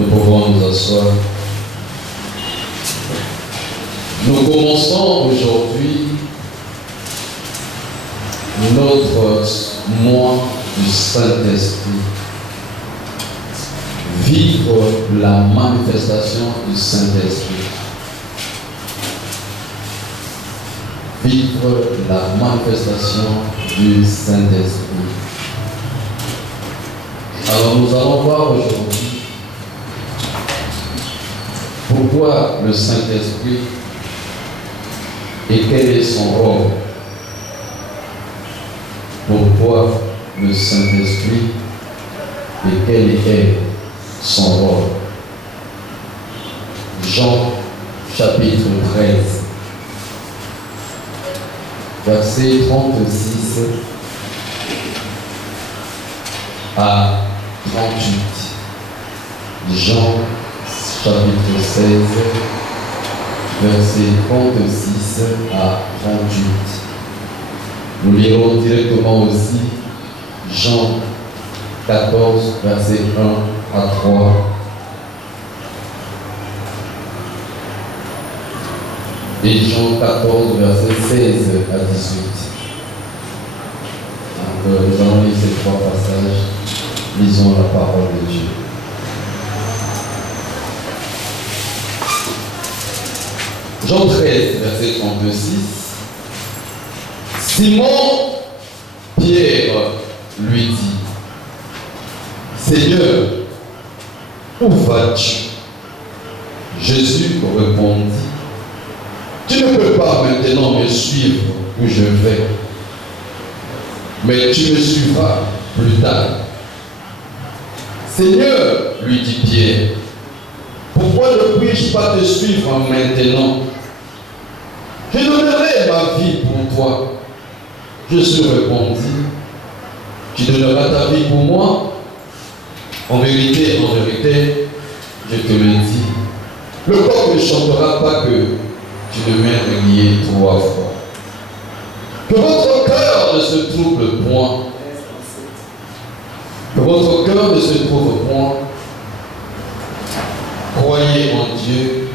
Nous pouvons nous asseoir. Nous commençons aujourd'hui notre mois du Saint-Esprit. Vivre la manifestation du Saint-Esprit. Vivre la manifestation du Saint-Esprit. Alors nous allons voir aujourd'hui pourquoi le Saint-Esprit et quel est son rôle. Pourquoi le Saint-Esprit et quel est son rôle. Jean chapitre 13, verset 36 à 38. Jean chapitre 16, verset 36 à 38. Nous lirons directement aussi Jean 14, verset 1 à 3. Et Jean 14, verset 16 à 18. Donc, nous allons lire ces trois passages. Lisons la parole de Dieu. Jean 13, verset 32, 6. Simon Pierre lui dit: Seigneur, où vas-tu? Jésus répondit: Tu ne peux pas maintenant me suivre où je vais, mais tu me suivras plus tard. Seigneur, lui dit Pierre, pourquoi ne puis-je pas te suivre maintenant? Je donnerai ma vie pour toi. Jésus répondit: Tu donneras ta vie pour moi? En vérité, je te le dis, le corps ne chantera pas que tu ne m'aies lié 3 fois. Que votre cœur ne se trouble point. Que votre cœur ne se trouble point. Croyez en Dieu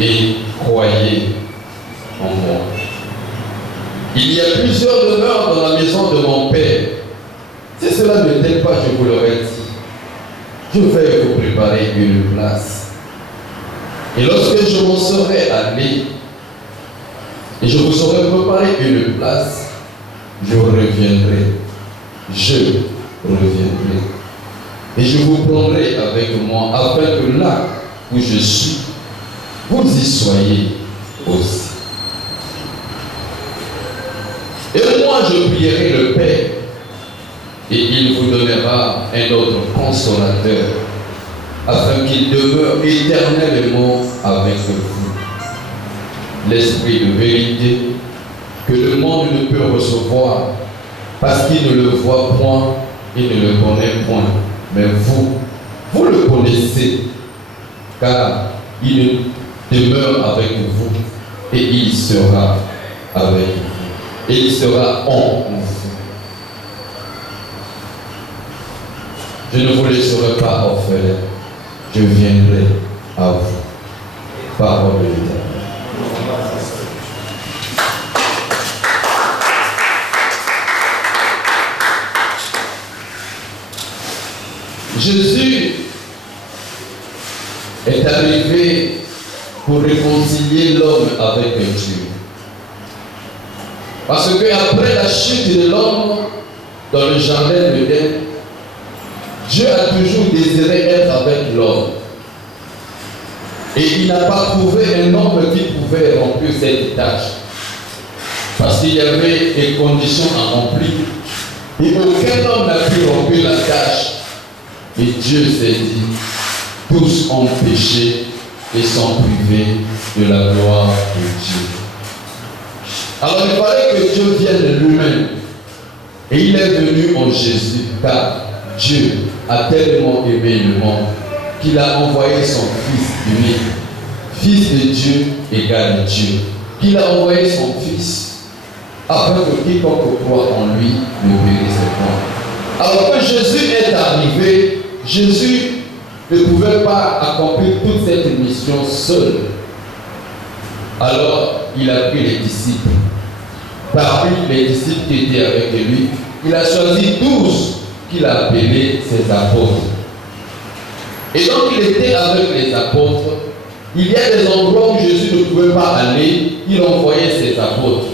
et croyez en moi. Il y a plusieurs demeures dans la maison de mon Père. Si cela n'était pas, je vous l'aurais dit. Je vais vous préparer une place. Et lorsque je m'en serai allé, et je vous aurai préparé une place, je reviendrai. Je reviendrai. Et je vous prendrai avec moi, afin que là où je suis, vous y soyez aussi. Et moi je prierai le Père, et il vous donnera un autre consolateur, afin qu'il demeure éternellement avec vous. L'Esprit de vérité, que le monde ne peut recevoir, parce qu'il ne le voit point, il ne le connaît point. Mais vous le connaissez, car il demeure avec vous, et il sera avec vous. Et il sera en vous. Je ne vous laisserai pas orphelins, je viendrai à vous. Parole de l'Éternel. Jésus est arrivé pour réconcilier l'homme avec Dieu. Parce qu'après la chute de l'homme dans le jardin d'Éden, Dieu a toujours désiré être avec l'homme. Et il n'a pas trouvé un homme qui pouvait remplir cette tâche. Parce qu'il y avait des conditions à remplir. Et aucun homme n'a pu remplir la tâche. Et Dieu s'est dit, tous ont péché et sont privés de la gloire de Dieu. Alors il fallait que Dieu vienne lui-même. Et il est venu en Jésus, car Dieu a tellement aimé le monde qu'il a envoyé son Fils unique, Fils de Dieu égal Dieu, qu'il a envoyé son Fils afin que quiconque croit en lui ne périsse point. Alors que Jésus est arrivé, Jésus ne pouvait pas accomplir toute cette mission seul. Alors, il a pris les disciples. Parmi les disciples qui étaient avec lui, il a choisi 12 qu'il a appelés ses apôtres. Et donc, il était avec les apôtres. Il y a des endroits où Jésus ne pouvait pas aller, il envoyait ses apôtres.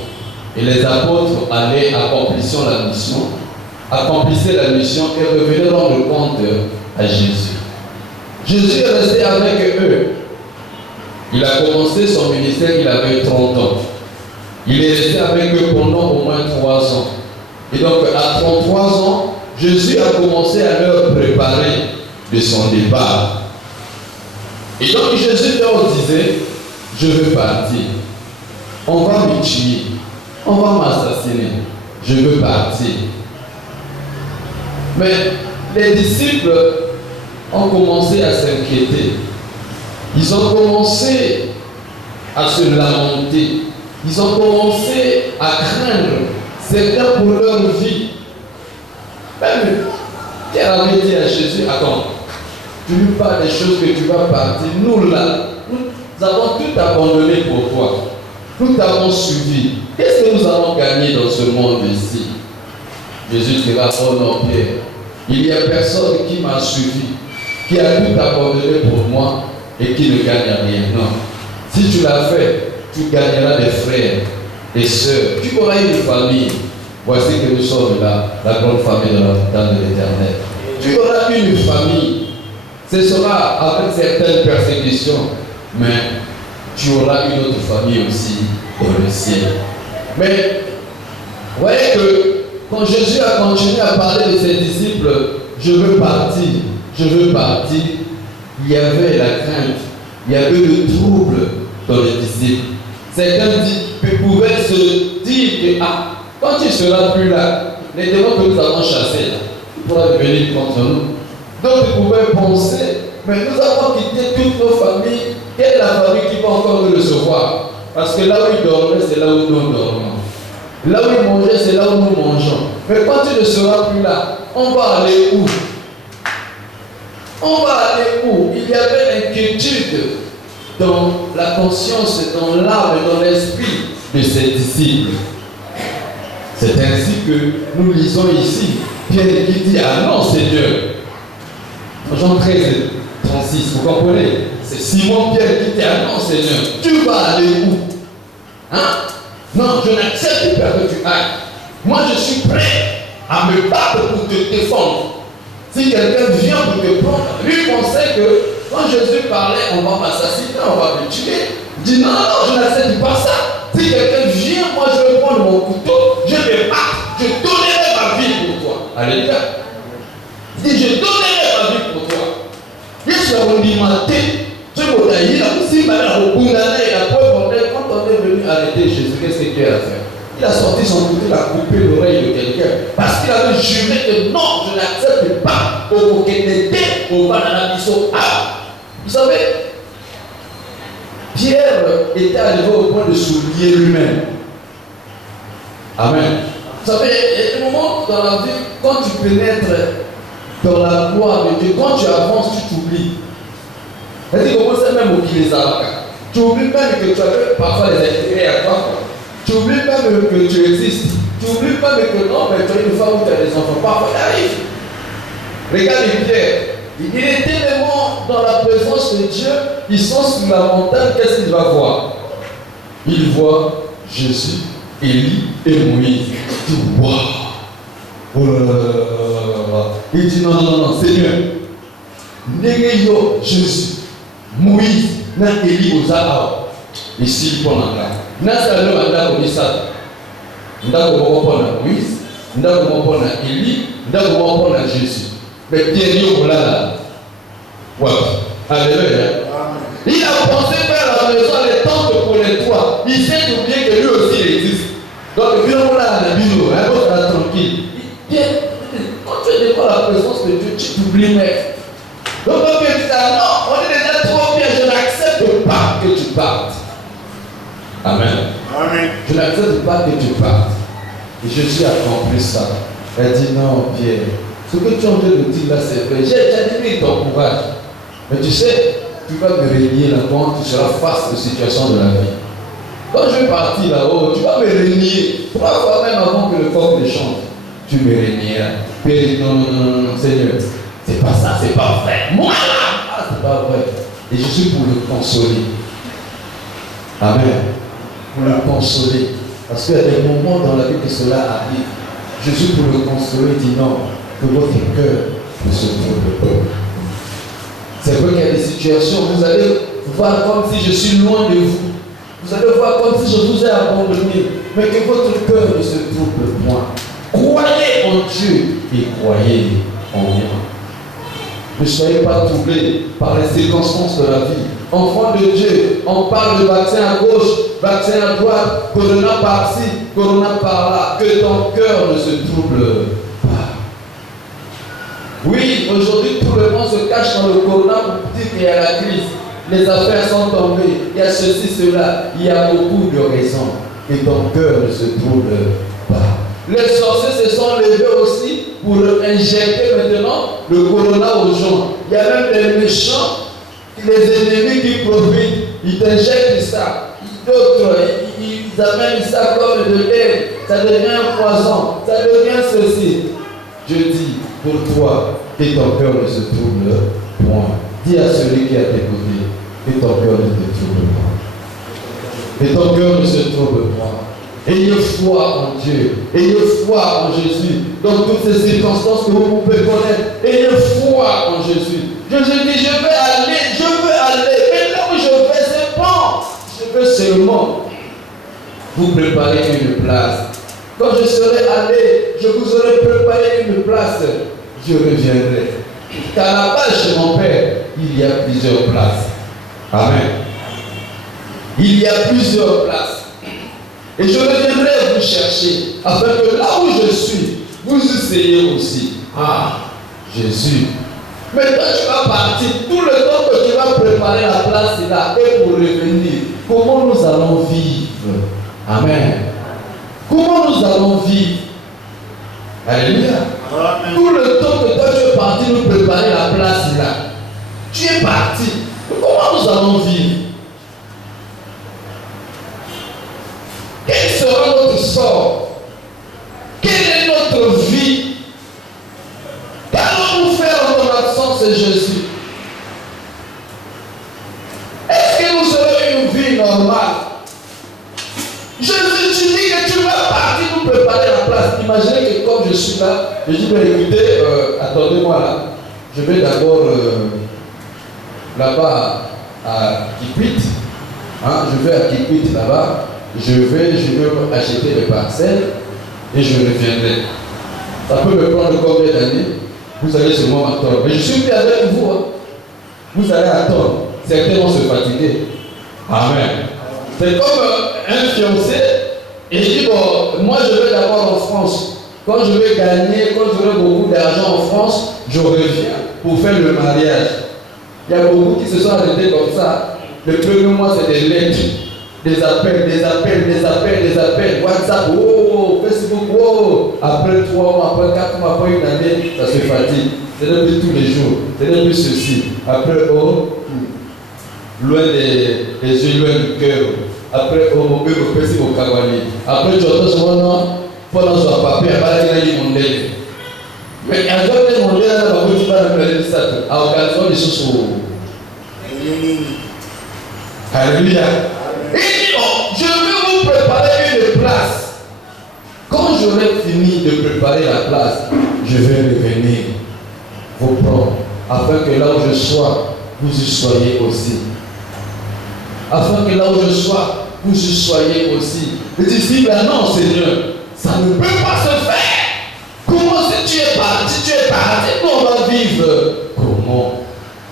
Et les apôtres allaient accomplissant la mission, accomplissaient la mission et revenaient rendre compte à Jésus. Jésus est resté avec eux. Il a commencé son ministère, il avait 30 ans. Il est resté avec eux pendant au moins 3 ans. Et donc, à 33 ans, Jésus a commencé à leur préparer de son départ. Et donc, Jésus leur disait, je veux partir. On va me tuer. On va m'assassiner. Je veux partir. Mais les disciples ont commencé à s'inquiéter. Ils ont commencé à se lamenter. Ils ont commencé à craindre. Certains pour leur vie. Même Pierre avait dit à Jésus, attends, tu lui parles des choses que tu vas partir. Nous là, nous avons tout abandonné pour toi. Nous t'avons suivi. Qu'est-ce que nous allons gagner dans ce monde ici? Jésus dira, oh non Pierre, il n'y a personne qui m'a suivi, qui a tout abandonné pour moi et qui ne gagne rien. Non. Si tu l'as fait, tu gagneras des frères, des sœurs. Tu auras une famille. Voici que nous sommes là, la grande famille de l'Éternel. Tu auras une famille. Ce sera avec certaines persécutions, mais tu auras une autre famille aussi dans le ciel. Mais, vous voyez que quand Jésus a continué à parler de ses disciples, je veux partir, il y avait la crainte, il y avait le trouble dans les disciples. Certains pouvaient se dire que, quand tu ne seras plus là, les démons que nous avons chassés, ils pourront venir contre nous. D'autres pouvaient penser, mais nous avons quitté toutes nos familles. Quelle est la famille qui va encore nous recevoir? Parce que là où ils dormaient, c'est là où nous dormons. Là où ils mangeaient, c'est là où nous mangeons. Mais quand tu ne seras plus là, on va aller où? On va aller où? Il y avait l'inquiétude dans la conscience, dans l'âme et dans l'esprit de ses disciples. C'est ainsi que nous lisons ici Pierre qui dit, ah non Seigneur, Jean 13, 36, vous comprenez? C'est Simon Pierre qui dit, ah non Seigneur, tu vas aller où? Hein? Non, je n'accepte pas que tu ailles. Moi je suis prêt à me battre pour te défendre. Si quelqu'un vient pour te prendre, lui pensait que quand Jésus parlait, on va m'assassiner, on va me tuer. Il dit non, non, je n'accepte pas ça. Si quelqu'un vient, moi je vais prendre mon couteau, je vais battre, je donnerai ma vie pour toi. Alléluia. Il dit je donnerai ma vie pour toi. Yesu alimate, tu m'as dit, si maintenant au la preuve, quand on est venu arrêter Jésus, qu'est-ce qu'il a fait? Il a sorti son couteau, il a coupé l'oreille de quelqu'un. Parce qu'il avait juré que non, je n'accepte pas au Kénété, au Bananabiso. Vous savez, Pierre était arrivé au point de s'oublier lui-même. Amen. Vous savez, il y a des moments dans la vie, quand tu pénètres dans la gloire de Dieu, quand tu avances, tu t'oublies. C'est-à-dire qu'on sait même au qui les avocats. Tu oublies même que tu avais parfois les intérêts à toi. Tu oublies même que tu existes. Tu oublies même que non, mais tu as une femme ou tu as des enfants. Parfois, ça arrive. Regardez Pierre. Il est tellement dans la présence de Dieu, ils sont sur la montagne, qu'est-ce qu'il va voir? Il voit Jésus, Élie et Moïse. Il dit, waouh! Oh là là là. Il dit, non, non, non, Seigneur. Négayo Jésus, Moïse, n'a Élie aux arbres. Ici, pour l'anglais. N'a salé à Moïse. N'a pas Moïse, n'a pas Élie, n'a pas Jésus. Mais Pierre, on l'a là. Ouais. Alléluia. Il a pensé faire la maison les tentes pour les trois. Il s'est oublié que lui aussi il existe. Donc, viens là, la bio, hein, on sera tranquille. Pierre, quand tu es devant la présence de Dieu, tu t'oublies, mec. Donc, quand tu dis, non, on est déjà trop bien, je n'accepte pas que tu partes. Amen. Amen. Je n'accepte pas que tu partes. Et Jésus a compris ça. Il a dit, non, Pierre. Ce que tu es en train de dire là, c'est vrai. J'ai déjà dit ton courage. Mais tu sais, tu vas me régner là quand tu seras face aux situations de la vie. Quand je vais partir là-haut, tu vas me régner. 3 fois même avant que le corps ne chante, tu me régneras. Père, non, non, non, non, Seigneur, c'est pas ça, c'est pas vrai. Moi là, ah, c'est pas vrai. Et je suis pour le consoler. Amen. Pour le consoler. Parce qu'il y a des moments dans la vie que cela arrive. Je suis pour le consoler, dit non, que votre cœur ne se trouble pas. C'est vrai qu'il y a des situations, vous allez voir comme si je suis loin de vous. Vous allez voir comme si je vous ai abandonné. Mais que votre cœur ne se trouble point. Croyez en Dieu et croyez en moi. Ne soyez pas troublés par les circonstances de la vie. Enfant de Dieu, on parle de vaccin à gauche, vaccin à droite, corona par-ci, corona par-là. Que ton cœur ne se trouble pas. Oui, aujourd'hui, tout le monde se cache dans le corona pour dire qu'il y a la crise. Les affaires sont tombées, il y a ceci, cela. Il y a beaucoup de raisons. Et ton cœur ne se trouble pas. Les sorciers se sont levés aussi pour injecter maintenant le corona aux gens. Il y a même des méchants, les ennemis qui profitent. Ils t'injectent ça. D'autres, ils amènent ça comme de l'air. Ça devient un poison. Ça devient ceci. Je dis, pour toi, que ton cœur ne se trouble point. Dis à celui qui est à tes côtés, que ton cœur ne te trouble pas. Que ton cœur ne se trouble pas. Ayez foi en Dieu. Ayez foi en Jésus. Dans toutes ces circonstances que vous pouvez connaître, ayez foi en Jésus. Jésus dit, je veux aller. Mais là où je vais, c'est bon. Je veux seulement vous préparer une place. Quand je serai allé, je vous aurai préparé une place. Je reviendrai. Car là-bas, chez mon Père, il y a plusieurs places. Amen. Il y a plusieurs places. Et je reviendrai vous chercher, afin que là où je suis, vous y soyez aussi. Ah, Jésus. Maintenant, tu vas partir. Tout le temps que tu vas préparer la place là, et pour revenir, comment nous allons vivre? Amen. Comment nous allons vivre? Alléluia. Amen. Tout le temps que toi tu es parti nous préparer la place là, tu es parti. Comment nous allons vivre? Quel sera notre sort? Quelle est notre vie? Qu'allons-nous faire en ton absence, Jésus? Est-ce que nous aurons une vie normale? Jésus, tu dis que tu vas partir nous préparer la place. Imaginez que comme je suis là, je dis, écoutez, attendez-moi là. Je vais d'abord là-bas à Kikwit. Hein, je vais à Kikwit là-bas. Je vais acheter les parcelles et je reviendrai. Ça peut me prendre combien d'années? Vous allez sûrement attendre. Mais je suis plus avec vous. Hein. Vous allez attendre. Certains vont se fatiguer. Amen. C'est comme un fiancé et il dit, bon, moi je vais d'abord en France. Quand je vais gagner, quand j'aurai beaucoup d'argent en France, je reviens pour faire le mariage. Il y a beaucoup qui se sont arrêtés comme ça. Le premier mois, c'est des lettres. Des appels, WhatsApp, oh, Facebook, oh. Après 3 mois, après 4 mois, après une année, ça se fatigue. Ce n'est plus tous les jours, ce n'est plus ceci. Après, oh, loin des yeux, loin du cœur. Après, oh, mon père, mon père, mon cavalier. Après, tu entends souvent, non, pendant son papier, il y a mon délai. Mais il y a des mondes, il y a des mondes qui vont faire ça. À occasion des choses. Alléluia. Il dit, oh, je vais vous préparer une place. Quand j'aurai fini de préparer la place, je vais revenir vous prendre, afin que là où je sois, vous y soyez aussi. Afin que là où je sois, vous y soyez aussi. Les disciples, non Seigneur, ça ne peut pas se faire. Comment si tu es parti, nous on va vivre. Comment?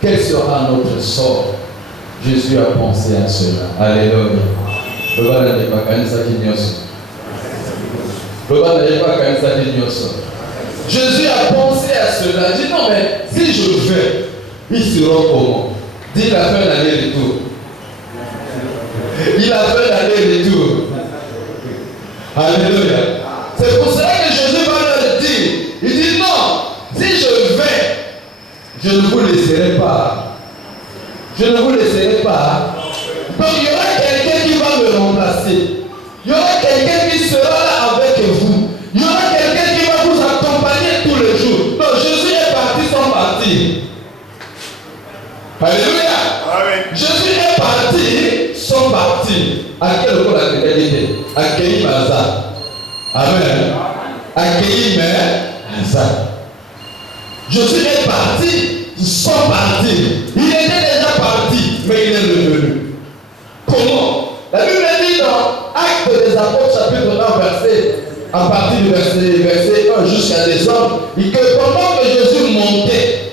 Quel sera notre sort? Jésus a pensé à cela. Alléluia. Jésus a pensé à cela. Il dit non, mais si je vais, ils seront comment? Dis, il a fait l'aller-retour. Il a fait l'aller-retour. Alléluia. C'est pour cela que Jésus va leur dire. Il dit non, si je vais, je ne vous laisserai pas Je ne vous laisserai pas. Donc il y aura quelqu'un qui va me remplacer. Il y aura quelqu'un qui sera là avec vous. Il y aura quelqu'un qui va vous accompagner tous les jours. Donc Jésus est parti sans partir. Alléluia. Amen. Jésus est parti sans partir. À quel point la fidélité? Accueillir Mazar. Amen. Accueillir Mazar. Jésus est parti sans partir. Il était déjà parti, mais il est revenu. Comment? La Bible dit dans Actes des Apôtres, chapitre 1, verset, à partir du verset 1 jusqu'à décembre, et que pendant que Jésus montait,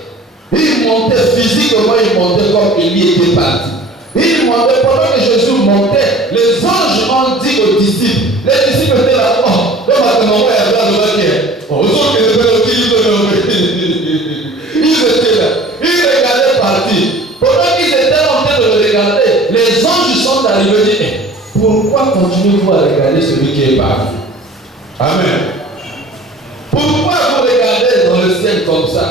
il montait physiquement, il montait comme Élie était parti. Il montait, pendant que Jésus montait, les anges ont dit aux disciples, les disciples étaient là, oh, donc ma maman est là, aux autres qui étaient là, ils étaient là, ils regardaient partir. Pendant qu'ils étaient en train de le regarder, les anges sont arrivés et disent, pourquoi continuez-vous à regarder celui qui est parti? Amen. Pourquoi vous regardez dans le ciel comme ça?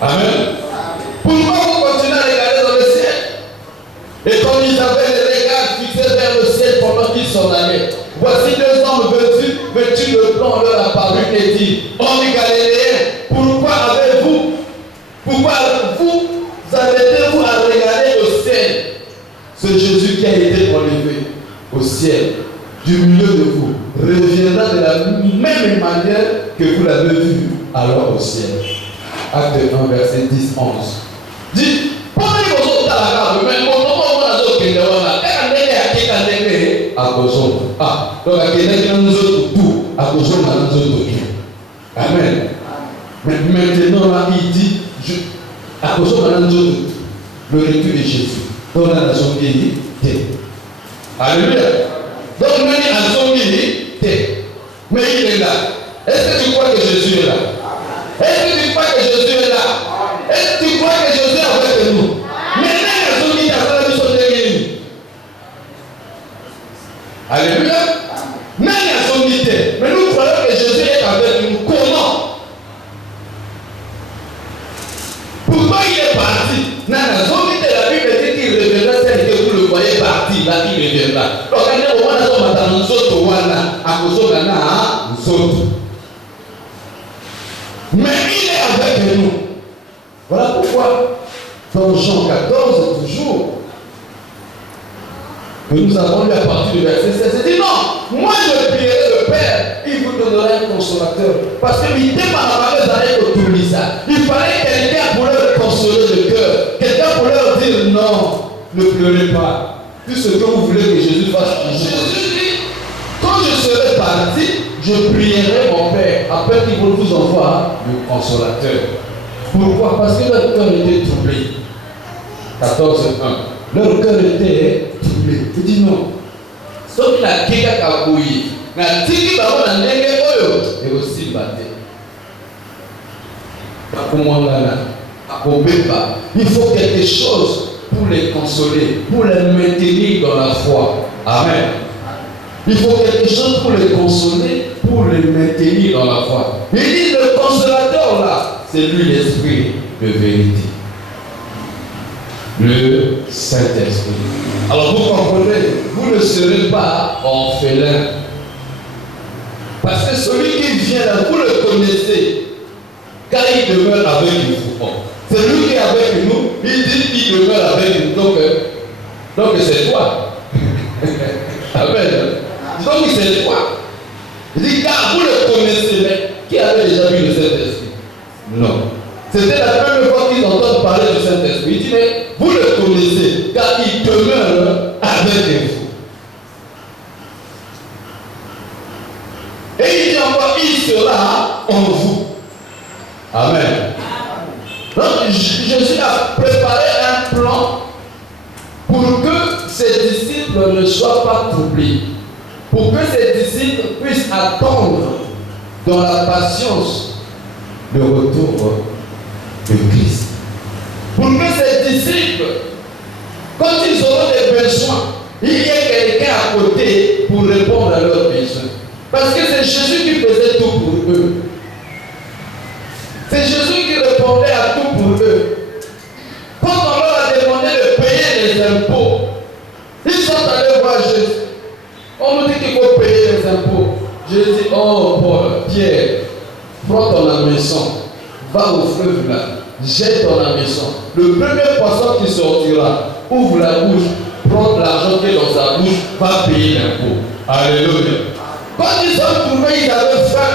Amen. Pourquoi vous continuez à regarder dans le ciel? Et comme ils avaient les regards fixés vers le ciel pendant qu'ils s'en allaient, voici deux hommes vêtus de blanc leur apparu et dit, hommes galiléens, pourquoi vous arrêtez-vous à regarder au ciel? Ce Jésus qui a été enlevé au ciel, du milieu de vous, reviendra de la même manière que vous l'avez vu alors au ciel. Acte 1, verset 10-11. Dit, pendant que vous êtes à la garde, mais mon nom, on a dit que vous avez à cause. Ah, donc à quelqu'un qui nous a tout, à cause de nous. Amen. Maintenant, là, il dit, à cause de nous, le retour de Jésus. Dans la nation qui est. Alléluia. Donc, on a dit à son mais il est là. Est-ce que tu crois que Jésus est là? Est-ce que tu crois que Jésus est là? Est-ce que tu crois que Jésus est avec nous? Mais là, il y a ceux qui ont fait la mission. Alléluia. Mais il y a ceux qui étaient. Mais nous croyons que Jésus est avec nous. Comment? Pourquoi il est parti? La Bible dit qu'il reviendra celle que vous le voyez parti. Là, il reviendra. Donc, on a mais il est avec nous. Voilà pourquoi, dans Jean 14, toujours, que nous avons lu à partir du verset 16, c'est dit non, moi je prierai le Père, il vous donnera un consolateur. Parce que l'idée par la parole autour ça. Il fallait quelqu'un pour leur consoler le cœur, quelqu'un pour leur dire non, ne pleurez pas. Tout ce que vous voulez que Jésus fasse pour vous. Jésus dit, quand je serai parti, je prierai mon Père, après qu'il vous envoie le consolateur. Pourquoi? Parce que leur cœur était troublé. 14.1. Leur cœur était troublé. Il dit non. Sauf qu'il a quelqu'un qui a bouilli. Mais il faut quelque chose pour les consoler, pour les maintenir dans la foi. Amen. Il faut quelque chose pour les consoler, pour les maintenir dans la foi. Il dit le consolateur là, c'est lui l'esprit de vérité. Le Saint-Esprit. Alors vous comprenez, vous ne serez pas orphelin. Parce que celui qui vient là, vous le connaissez, car il demeure avec vous. C'est lui qui est avec nous, il dit qu'il demeure avec nous. Donc c'est toi. Amen. Donc c'est toi. Il dit car vous le connaissez, mais qui avait déjà vu le Saint-Esprit? Non. C'était la première fois qu'ils entendent parler du Saint-Esprit. Il dit mais vous le connaissez, car il demeure avec vous. Et il dit encore, il sera en vous. Amen. Donc Jésus a préparé un plan pour que ses disciples ne soient pas troublés. Pour que ses disciples puissent attendre dans la patience le retour de Christ. Pour que ses disciples, quand ils auront des besoins, il y ait quelqu'un à côté pour répondre à leurs besoins. Parce que c'est Jésus qui faisait tout pour eux. C'est Jésus qui répondait à tout pour eux. au fleuve là, jette dans la maison. Le premier poisson qui sortira, ouvre la bouche, prend l'argent qui est dans sa bouche, va payer l'impôt. Alléluia. Quand ils sont trouvés, ils avaient faim.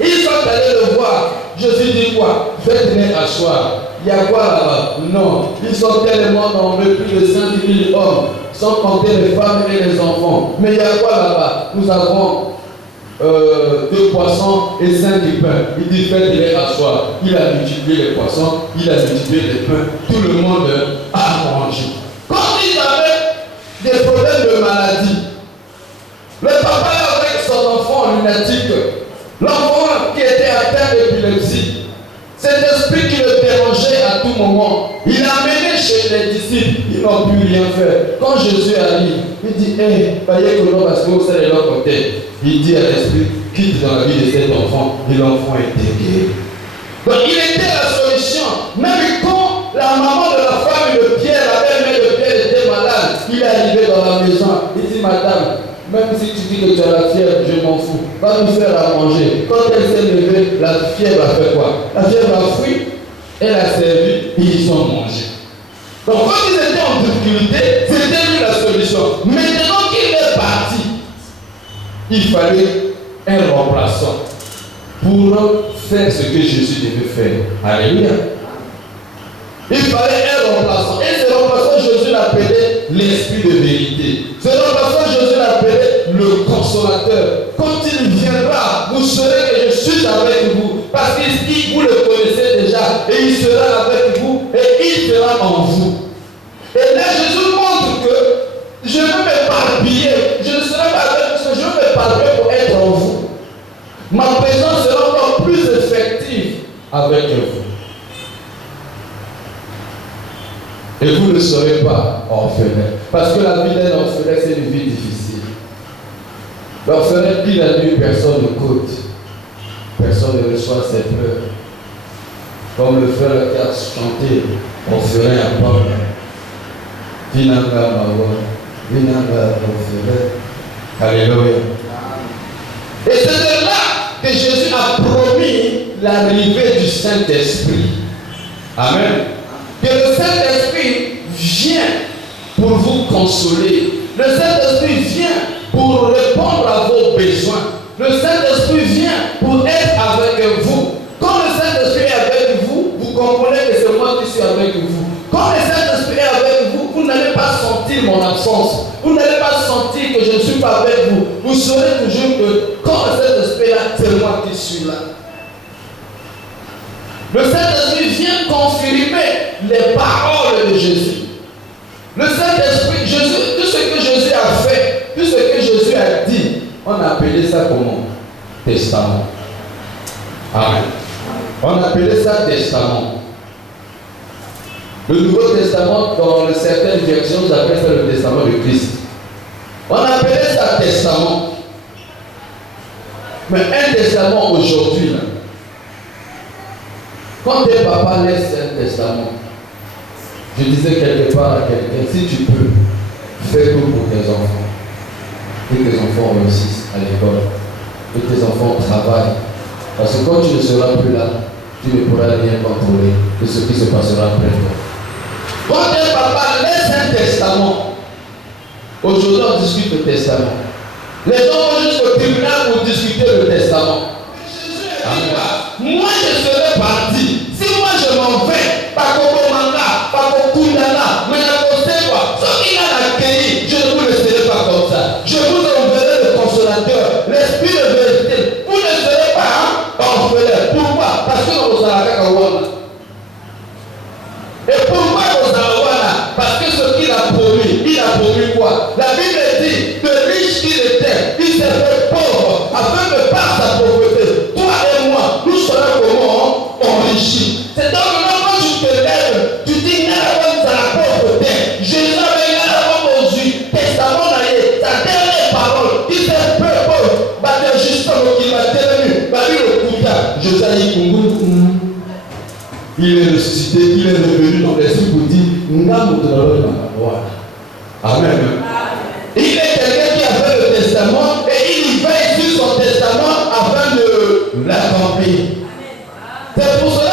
Ils sont allés le voir. Jésus dit quoi? Faites-les asseoir. Il y a quoi là-bas? Non. Ils sont tellement nombreux, plus de 50 000 hommes, sans compter les femmes et les enfants. Mais il y a quoi là-bas? Nous avons 2 poissons et 5 pains. Il dit faites-les asseoir. Il a multiplié les poissons, il a multiplié les pains. Tout le monde a mangé. Quand ils avaient des problèmes de maladie, le papa avec son enfant lunatique, l'enfant qui était atteint d'épilepsie, cet esprit qui le dérangeait à tout moment, il l'a amené chez les disciples, ils n'ont pu rien faire. Quand Jésus arrive, il dit, voyez que l'homme, parce que vous savez de l'autre côté, il dit à l'esprit, quitte dans la vie de cet enfant, et l'enfant était guéri. Donc il était la solution. Même quand la maman de la femme de Pierre, la belle-mère de Pierre était malade, il est arrivé dans la maison, il dit, madame, même si tu dis que tu as la fièvre, je m'en fous. Va nous faire à manger. Quand elle s'est levée, la fièvre a fait quoi? La fièvre a fui, elle a servi et ils ont mangé. Donc quand ils étaient en difficulté, c'était lui la solution. Maintenant qu'il est parti, il fallait un remplaçant pour faire ce que Jésus devait faire. Alléluia. Il fallait un remplaçant. Et ce remplaçant, Jésus l'appelait l'Esprit de vérité. Ce remplaçant, Jésus l'appelait le consolateur. Quand il viendra, vous saurez que je suis avec vous. Parce que vous le connaissez déjà. Et il sera avec vous. Et il sera en vous. Et là, Jésus montre que je veux m'éparpiller. Je ne serai pas avec vous. Je veux m'éparpiller pour être en vous. Ma présence sera encore plus effective avec vous. Et vous ne serez pas orphelin. Parce que la vie d'un orphelin, c'est une vie difficile. L'orphelin, dit la nuit, personne ne coûte. Personne ne reçoit ses pleurs. Comme le frère qui a chanté, orphelin à Paul. Vinanga Mawa, Vinanga orphelin. Alléluia. Et c'est de là que Jésus a promis l'arrivée du Saint-Esprit. Amen. Que le Saint-Esprit vient pour vous consoler. Le Saint-Esprit vient pour répondre à vos besoins. Le Saint-Esprit vient pour être avec vous. Quand le Saint-Esprit est avec vous, vous comprenez que c'est moi qui suis avec vous. Quand le Saint-Esprit est avec vous, vous n'allez pas sentir mon absence. Vous n'allez pas sentir que je ne suis pas avec vous. Vous saurez toujours que quand le Saint-Esprit est là, c'est moi qui suis là. Le Saint-Esprit vient confirmer les paroles de Jésus. Le Saint-Esprit, Jésus, tout ce que Jésus a fait, tout ce que Jésus a dit, on a appelé ça comment? Testament. Amen. On a appelé ça testament. Le Nouveau Testament, dans certaines versions, vous appelez ça le testament de Christ. On a appelé ça testament. Mais un testament aujourd'hui, là, quand tes papas laissent un testament, je disais quelque part à quelqu'un, si tu peux, fais tout pour tes enfants. Que tes enfants réussissent à l'école, que tes enfants travaillent. Parce que quand tu ne seras plus là, tu ne pourras rien contrôler de ce qui se passera après toi. Quand tes papas laissent un testament, aujourd'hui on discute le testament. Les gens vont jusqu'au tribunal pour discuter le testament. Moi je serai parti. Si moi je m'en vais, pas comme manga, pas comme Kundana, mais la conseil quoi, ce qu'il a accueilli, je ne vous laisserai pas comme ça. Je vous enverrai le consolateur, l'esprit de vérité. Vous ne serez pas orphelin. Pourquoi? Parce que vous allez à Kawana. Et pourquoi vous allez? Parce que ce qu'il a promis quoi? La Bible dit que riche qu'il était, il s'est fait pauvre afin que par sa pauvreté, toi et moi, nous serons comment enrichis. C'est donc quand tu te lèves, tu dis c'est la pauvreté. Jésus avait la Jésus, testament d'ailleurs, sa dernière parole, il s'est fait pauvre. Batteur justement qui m'a tenu, battu le couteau. Jésus a dit il est ressuscité, il est revenu dans l'esprit pour dire Amen. Il est quelqu'un qui a fait le testament et il veille sur son testament afin de l'accomplir. C'est pour cela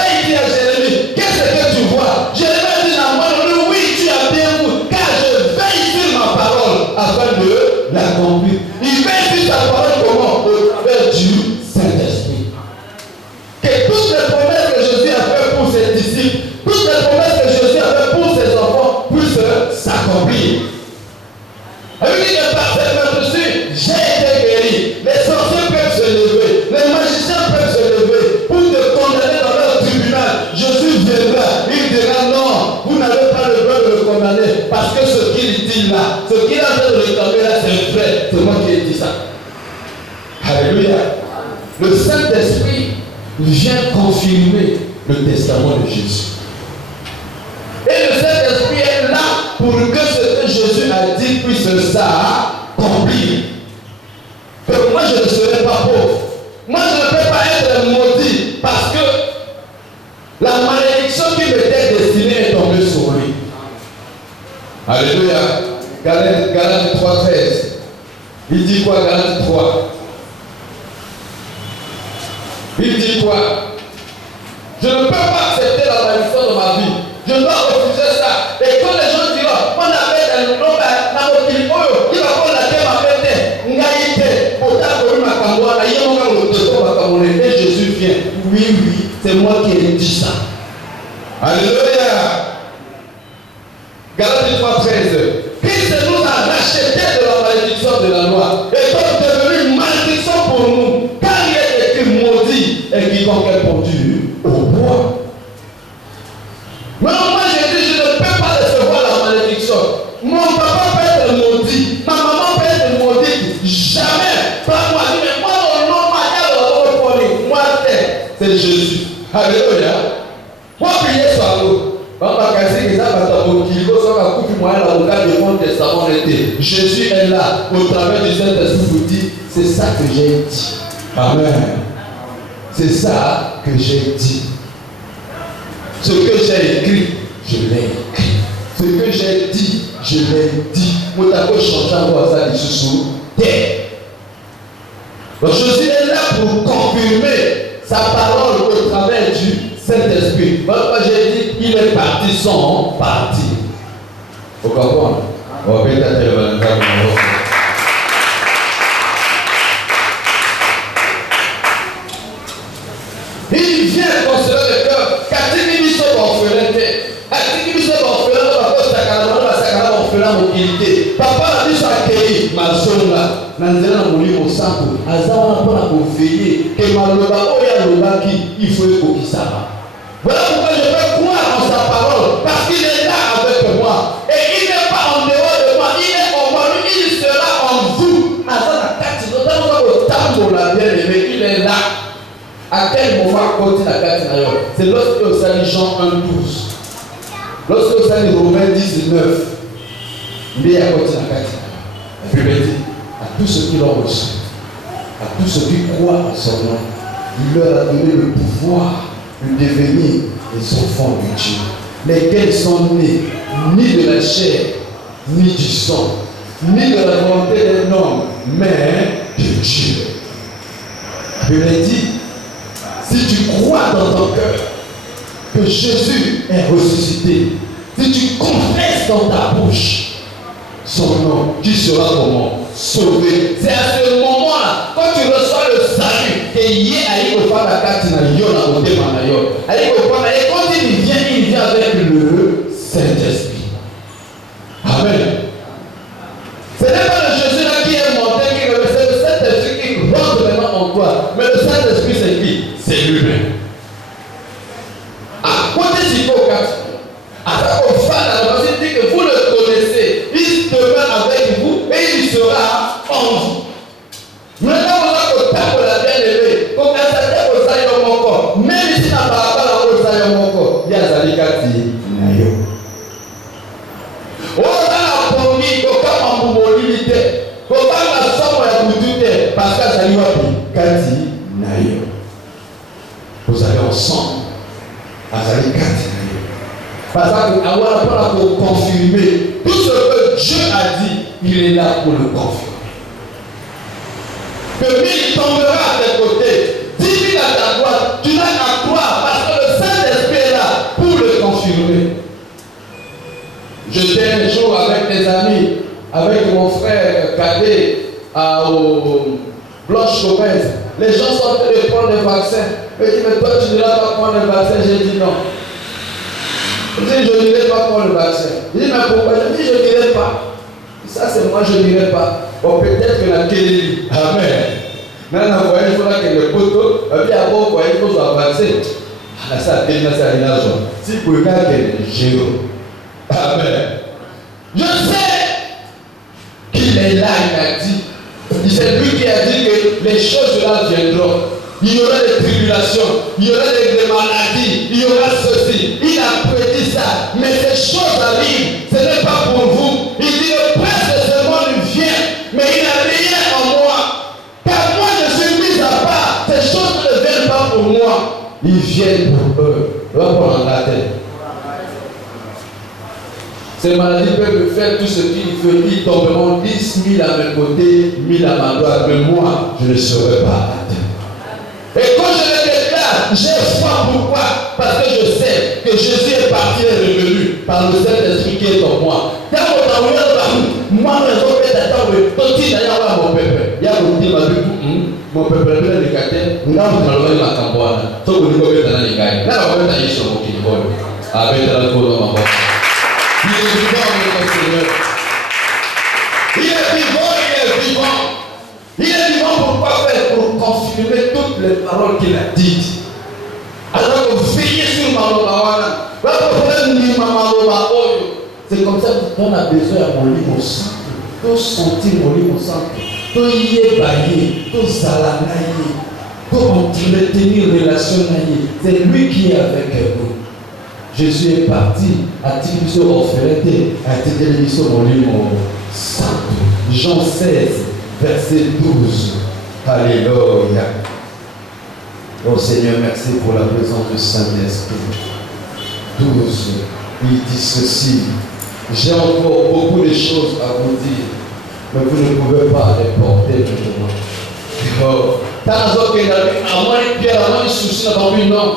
Testament de Jésus. Et le Saint-Esprit est là pour que ce que Jésus a dit puisse s'accomplir. Donc moi je ne serai pas pauvre. Moi je ne peux pas être maudit parce que la malédiction qui m'était destinée est tombée sur lui. Alléluia. Galates 3:13. Il dit quoi, Galates 3? Il dit quoi? Je ne peux pas accepter la malédiction de ma vie. Je dois refuser ça. Et quand les gens diront, on avait un nom, il va prendre la terre, et Jésus vient. Oui, c'est moi qui ai dit ça. Alléluia. Galates 3:13. Christ nous a rachetés de la malédiction de la loi. Et donc devenu malédiction pour nous. Car il est écrit maudit et quiconque est pendu au bois. Mais moi j'ai dit, je ne peux pas recevoir la malédiction. Mon papa peut être maudit. Ma maman peut être maudite. Jamais. Pas moi. Mais moi, mon nom, moi, c'est Jésus. Alléluia. Moi, prier sur l'eau. Jésus est là au travers du Saint-Esprit vous dit, c'est ça que j'ai dit. Amen. C'est ça que j'ai dit. Ce que j'ai écrit, je l'ai écrit. Ce que j'ai dit, je l'ai dit. Donc Jésus est là pour confirmer sa parole au travers du Saint-Esprit. Moi j'ai dit, il est parti sans parti. Vous comprenez? On va peut-être le il vient consoler le cœur. Quand papa a dit ça accueilli ma zonga. Nanzela molimo santo. Azawa pour la veiller que maloba oya lobaki il faut ekokisama. Voilà pourquoi je peux croire en sa parole parce qu'il est là avec moi et il n'est pas en dehors de moi, il est en moi, il sera en vous. Azana kati notamment au tambo la bien-aimé, il est là. À quel moment continue la carte? C'est lorsque vous allez Jean 1:12. Lorsque vous allez Romains 10:9. Mais à côté de la carte, la Bible dit à tous ceux qui l'ont reçu, à tous ceux qui croient en son nom, il leur a donné le pouvoir de devenir les enfants de Dieu, lesquels sont nés ni de la chair, ni du sang, ni de la volonté d'un homme, mais de Dieu. La Bible dit, si tu crois dans ton cœur que Jésus est ressuscité, si tu confesses dans ta bouche son nom, tu seras comment? Sauvé. C'est à ce moment-là, quand tu reçois le salut, que y est allé au fond de la carte, et quand il vient avec le Saint-Esprit. Amen. Ce n'est pas le Jésus là qui est monté, qui est le Saint-Esprit qui rentre maintenant en toi. Mais le Saint-Esprit, c'est qui? C'est lui-même. À côté du carte, à ta femme, il dit que vous le connaissez. Il demeure avec vous et il sera en vous. Maintenant, on a le temps de la bien-aimée. Comme ça, c'est pour ça qu'il y a mon corps. Même si n'a pas la pour ça, il y a mon corps. Il y a Zalikati. On a la pommier, on a la mobilité. On a la somme à la parce que ça y va Kati Nayo. Vous allez ensemble. Azali Kati Nayo. Parce qu'on pour confirmer tout ce que Dieu a dit, il est là pour le confirmer. Que 1000 tombera à tes côtés, 10 000 à ta droite, tu n'as qu'à croire parce que le Saint-Esprit est là pour le confirmer. J'étais un jour avec des amis, avec mon frère cadet au Blanche Gomez. Les gens sont en train de prendre le vaccin. Ils disent, mais toi tu ne vas pas prendre le vaccin. J'ai dit non. Je dis, je n'irai pas prendre le vaccin. Il dit, mais pourquoi? Je dis, je n'irai pas. Ça, c'est moi, je n'irai pas. Bon, peut-être que la Kélélie. Amen. Maintenant, vous voyez, il faudra que le poteau, puis avant, vous voyez, il faut soit vaccin. Ah, ça, c'est la joie. Si vous pouvez faire le géo. Amen. Je sais qu'il est là, il a dit. C'est lui qui a dit que les choses là viendront. il y aura des tribulations, il y aura des maladies, il y aura ceci. Il a prédit ça, mais ces choses arrivent, ce n'est pas pour vous. Il dit le prince de ce monde vient, mais il n'a rien en moi. Car moi je suis mis à part, ces choses ne viennent pas pour moi, ils viennent pour eux. On va prendre la tête. Ces maladies peuvent faire tout ce qu'il veut. Ils tomberont 10 000 à mes côtés, 1000 à ma droite, mais moi, je ne serai pas atteint. Et quand je le déclare, j'ai foi. Pourquoi? Parce que je sais que Jésus est parti et revenu par le Saint-Esprit qui est en moi. Quand on a moi, je vais t'attendre, tout il y a mon peuple. Il y a mon peuple, le décaté, nous avons travaillé ma campagne. Sauf que nous avons été dans les gars. Là, on va aller sur mon kilo. Avec la cour de ma voix. Il est vivant, notre Seigneur. Il est vivant, il est vivant. Il est vivant pourquoi faire? Pour confirmer toutes les paroles qu'il a dites. Alors que veillez sur ma maman. C'est comme ça qu'on a besoin de mon lit au sang. Pour sentir mon lit au sang. Pour y ébailler. Pour salanailler. Pour entretenir une relation. C'est lui qui est avec vous. Jésus est parti à Tibisson orphelin, à Tibisson mon livre saint. Jean 16, verset 12. Alléluia. Oh Seigneur, merci pour la présence du Saint-Esprit. 12. Il dit ceci. J'ai encore beaucoup de choses à vous dire, mais vous ne pouvez pas les porter maintenant. Oh. Tant que à moins Pierre, à moins de soucis, n'a pas vu non.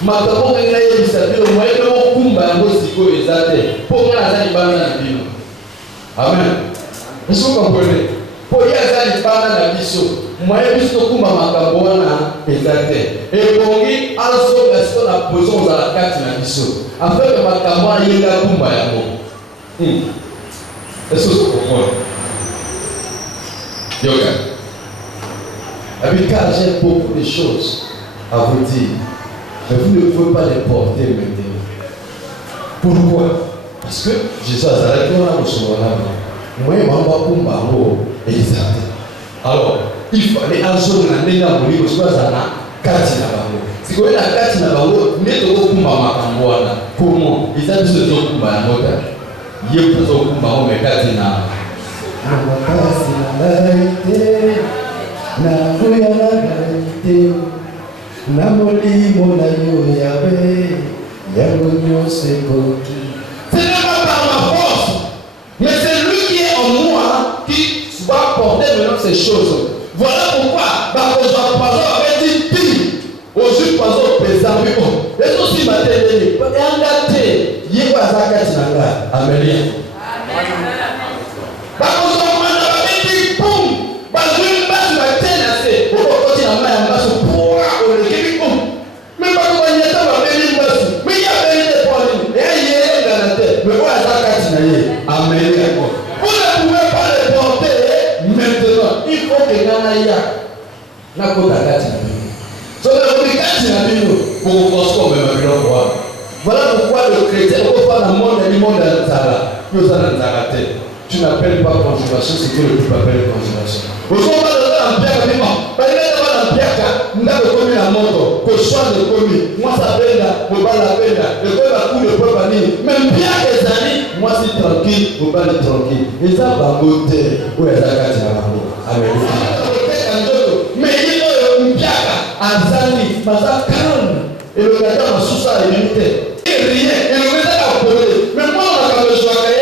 Makambo ngena yebisa bino moyebe mokumba yango sikoyo eza te mpo nga aza libanda na bino. Amen. Est-ce que vous comprenez? Po ye aza libanda na biso moyebi biso tokumba makambo wana eza te ebongi azonga siko na position ozala kati na biso afin que makambo ayenga kumba yango. Est-ce que vous comprenez? Yoga. Car j'ai beaucoup de choses à vous dire. Mais vous ne pouvez pas les porter maintenant. Pourquoi? Parce que Jésus a dit moi, je vais alors, il fallait un jour la nena mourir parce que ça n'a kati na bango. Si vous avez la kati na bango, ne te kumba makambo wana. Comment? Ils ont besoin de kumba na mota. Yé pour ça kumba on met kati na. Makasi na laite, na kuya na laite. Namolimo na yo yabe, yangonyo sekoki. Ce n'est pas par ma force, mais c'est lui qui est en moi qui va porter maintenant ces choses. Voilà pourquoi, parce que Jean-Poisson avait dit pire aux juifs poisson pesant. Et aussi ma tête, et en gâté, il y a pas ça qui s'en Amen. Parce que Jean-Poisson avait dit boum, parce que une base de la tête, c'est pour continuer à mettre en base au poids. Mais pas comme il y a dans la béni basse. Mais il y a béni des points. Et il y a dans la tête. Mais voilà ça Katinaye. Amen. Vous ne pouvez pas les porter maintenant. Il faut que Nanaïa n'a pas de Katinaye. So le Katinaye pour vous transformer ma vie. Voilà pourquoi le chrétien ne peut pas dans le monde et le monde dans Zara. Nous allons dans la tête. Tu n'appelles pas conjuration, c'est que le peuple appelle conjuration. Vous ne pouvez pas dans la pierre, mais non. Pas dans la pierre, nous avons commis la moto, que soit de commis. Moi, ça peine là, vous pas la peine là. Le peuple a coup de peuple à dire. Même bien des années, moi, c'est tranquille, vous pas être tranquille. Et ça va goûter. Où est la carte à la main? Amen. Mais il y a une pierre à Zani, mais ça calme. Et le gars m'a sous ça, il est limité. Et rien, et le gars a collé. Mais moi, on a quand même choisi.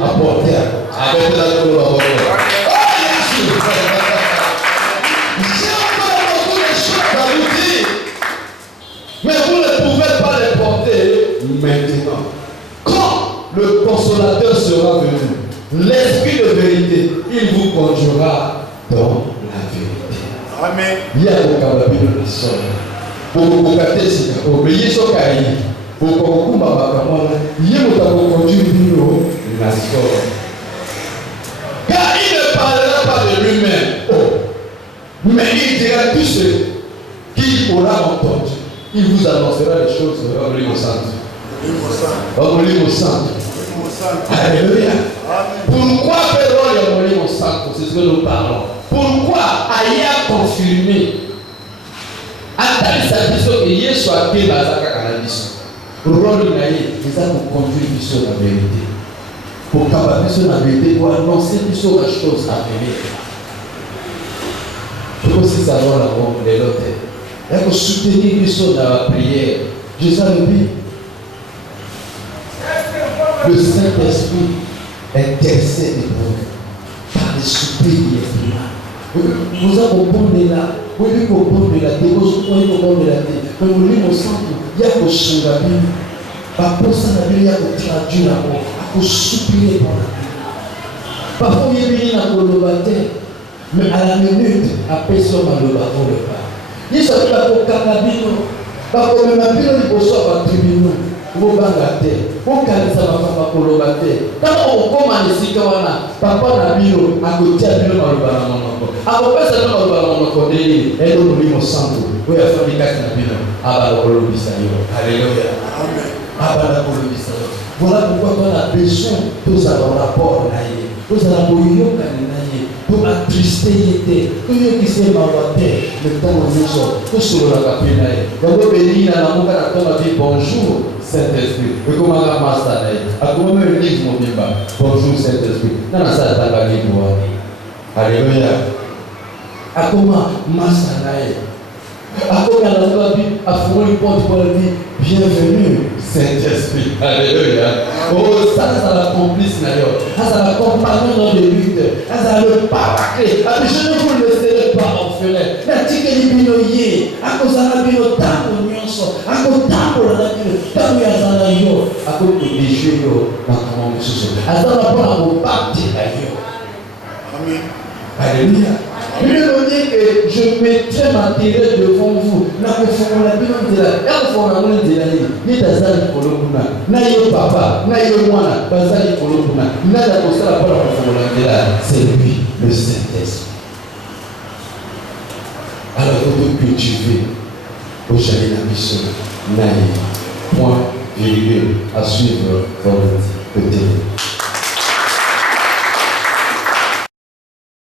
Apporter avec la couleur. Oh Jésus! J'ai encore beaucoup de choses à vous dire. Mais vous ne pouvez pas les porter maintenant. Quand le consolateur sera venu, l'esprit de vérité, il vous conduira dans la vérité. Amen. Il y a au Bible de sol. Pour vous capter, c'est obéir sur Caïn. Pour que vous il y a car il ne parlera pas de lui-même, mais il dira tout ce qu'il aura entendu. Il vous annoncera les choses dans le livre saint. Dans le livre saint. Alléluia. Pourquoi appelons le livre saint? C'est ce que nous parlons. Pourquoi aya confirmer atalisa biso que Yesu ake bazaka na biso rôle na ye eza koconduire biso na vérité kokaba biso na vérité pour annoncer biso la chose à venir tokosisa rôle yango lelo te ya kosoutenir biso na prière Jésus a dit le Saint-Esprit intercède pour nous par l'esprit de l'esprit. Vous avez compris là, vous avez compris là, vous avez compris là, mais vous avez au centre, il y a que sur la Bible, par rapport à la Bible, il y a que traduire l'amour, à que supplier pour la Bible. Parfois, il y a une colobateur, mais à la minute, après ça, on va le battre le pas. Il s'agit de la Bible, parce que même la Bible, il faut soit pas tribunal. Bobanga te bokanisa bapapa koloba te ntango okoma na esika wana papa na bino akotia bino maloba na monoko akopesa bino maloba na monoko ndeni elo molimo sango oyo afandi kati na bino abala kolobisa yo alleluya abala kolobisa yo voilà pourquoi on a besoin tozala rapport na ye tozala boyokani na ye to attriste ye te toyokise mawa te le ntango nyonso tosololaka mpe na ye yango benina na moka na ntongo abi bonjour Saint-Esprit. Et comment la masse à comment me livre mon bimba. Bonjour Saint-Esprit. Non, ça n'a pas dit moi. Alléluia. À comment masse à comment la vie a fourni une porte pour la vie. Bienvenue Saint-Esprit. Alléluia. Oh, ça la complice d'ailleurs. Ça la compagnon dans les luttes. Ça le paraclet. Je ne vous laisserai pas orphelin. La tique est binoyée. À cause de la binotambo. À cause de la tangu ya zala yo akoko déjouer yo na kama msusu azala pona kobati na yo amen alléluia il me dit que je mettrai ma terre devant vous na kofongola bino nzela ya kofongola ngo nzela ni tazali kolokuna na yo papa na yo mwana bazali kolokuna na la kosala pona kofongola nzela c'est lui le Saint-Esprit. Alors faut cultiver au chalet la mission naïe point virgule à suivre votre côté.